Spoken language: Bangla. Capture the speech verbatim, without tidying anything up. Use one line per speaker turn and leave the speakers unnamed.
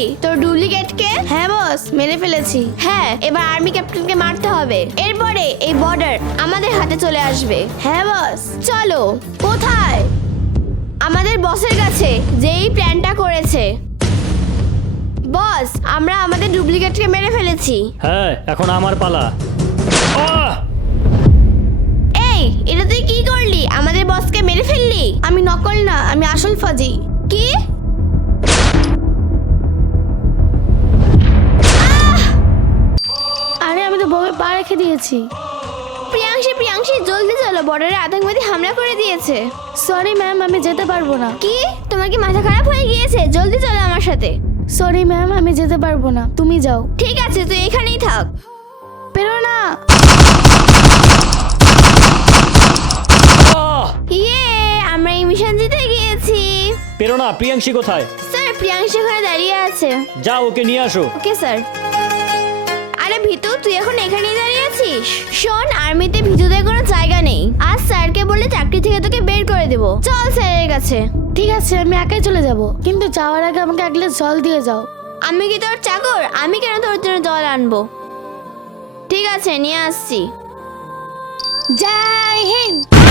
তোর ডুপ্লিকেটকে?
হ্যাঁ বস, মেরে ফেলেছি।
হ্যাঁ, এবার আর্মি ক্যাপ্টেনকে মারতে হবে। এরপরে এই বর্ডার আমাদের হাতে চলে আসবে।
হ্যাঁ বস।
চলো।
কোথায়?
আমাদের বসের কাছে, যেই প্ল্যানটা করেছে। বস, আমরা আমাদের ডুপ্লিকেটকে মেরে ফেলেছি।
হ্যাঁ, এখন আমার পালা। আহ!
এই, এটা তুই কি করলি? আমাদের বসকে মেরে ফেললি?
আমি নকল না, আমি আসল ফাজি।
কি?
আরে আমি তো বমে পা রেখে দিয়েছি।
প্রিয়াংশী প্রিয়াংশী জলদি চলো, বর্ডারে আতঙ্কবাদী হামলা করে দিয়েছে।
সরি ম্যাম, আমি যেতে পারবো না।
কি? তোমার কি মাথা খারাপ হয়ে গিয়েছে? জলদি চলো আমার সাথে।
সরি ম্যাম, আমি যেতে পারবো না, তুমি যাও।
ঠিক আছে, তুই এখানেই থাক।
পেরো না।
আহ!
ইয়ে, আমরা এই মিশন জিতে গিয়েছি।
পেরো না। প্রিয়াংশী কোথায়?
স্যার, প্রিয়াংশী ওখানে দাঁড়িয়ে আছে।
যাও, ওকে নিয়ে আসো।
Okay sir. আরে ভিতু, তুই এখন এখানেই দাঁড়িয়ে আছিস? শোন, আর্মিতে ভিতুদের কোনো জায়গা নেই। আজ স্যারকে বলে চাকরি থেকে তোকে বের করে দেবো। চল স্যারের কাছে।
ঠিক আছে, আমি একাই চলে যাব, কিন্তু যাওয়ার আগে আমাকে এক গ্লাস জল দিয়ে যাও।
আমি কি তোর চাকর? আমি কেন তোর জন্য জল আনবো? ঠিক আছে, নিয়ে আসছি।
জয় হিন্দ।